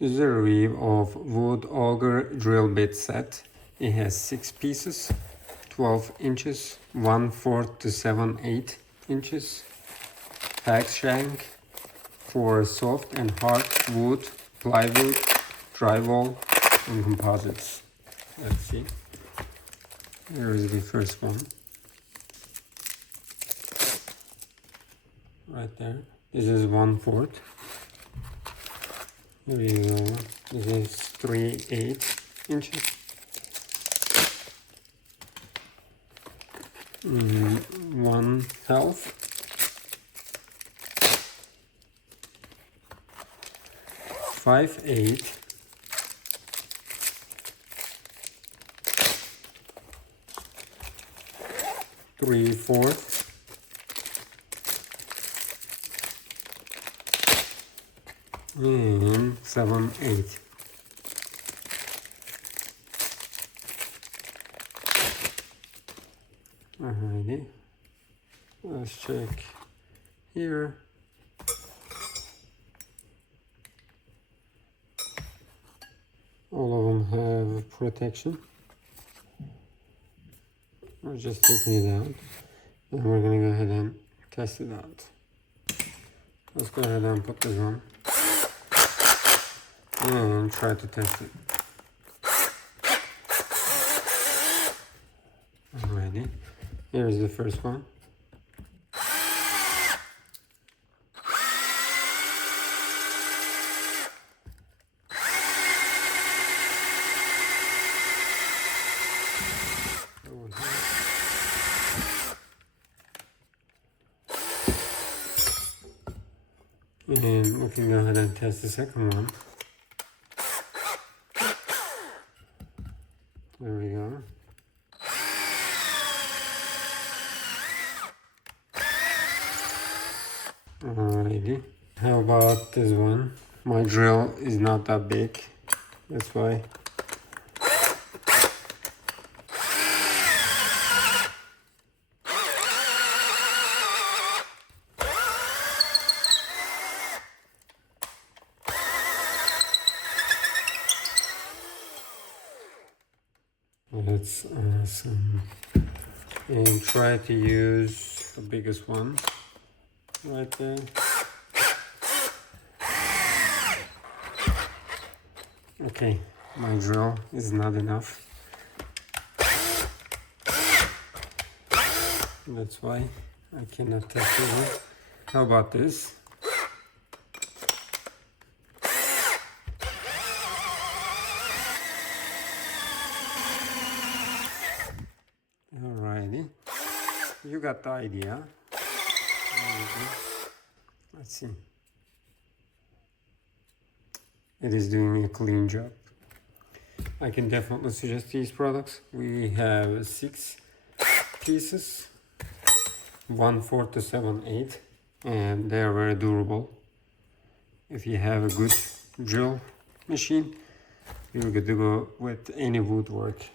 This is a review of Wood Auger Drill Bit Set. It has 6 pieces, 12 inches, 1/4 to 7/8 inches, hex shank for soft and hard wood, plywood, drywall, and composites. Let's see. Here is the first one. Right there. This is 1/4. Here you go. This is 3/8 inches. 1/2. 5/8. 3/4. And 7/8. Alrighty, let's check here. All of them have protection. We're just taking it out, and we're gonna go ahead and test it out. Let's go ahead and put this on and try to test it. Alrighty, here's the first one. And we can go ahead and test the second one. There we go. Alrighty. How about this one? My drill is not that big. That's why. That's awesome. And try to use the biggest one right there. Okay, my drill is not enough. That's why I cannot test it. How about this? Alrighty, you got the idea. Let's see. It is doing a clean job. I can definitely suggest these products. We have 6 pieces, 1/4 to 7/8, and they are very durable. If you have a good drill machine, you're good to go with any woodwork.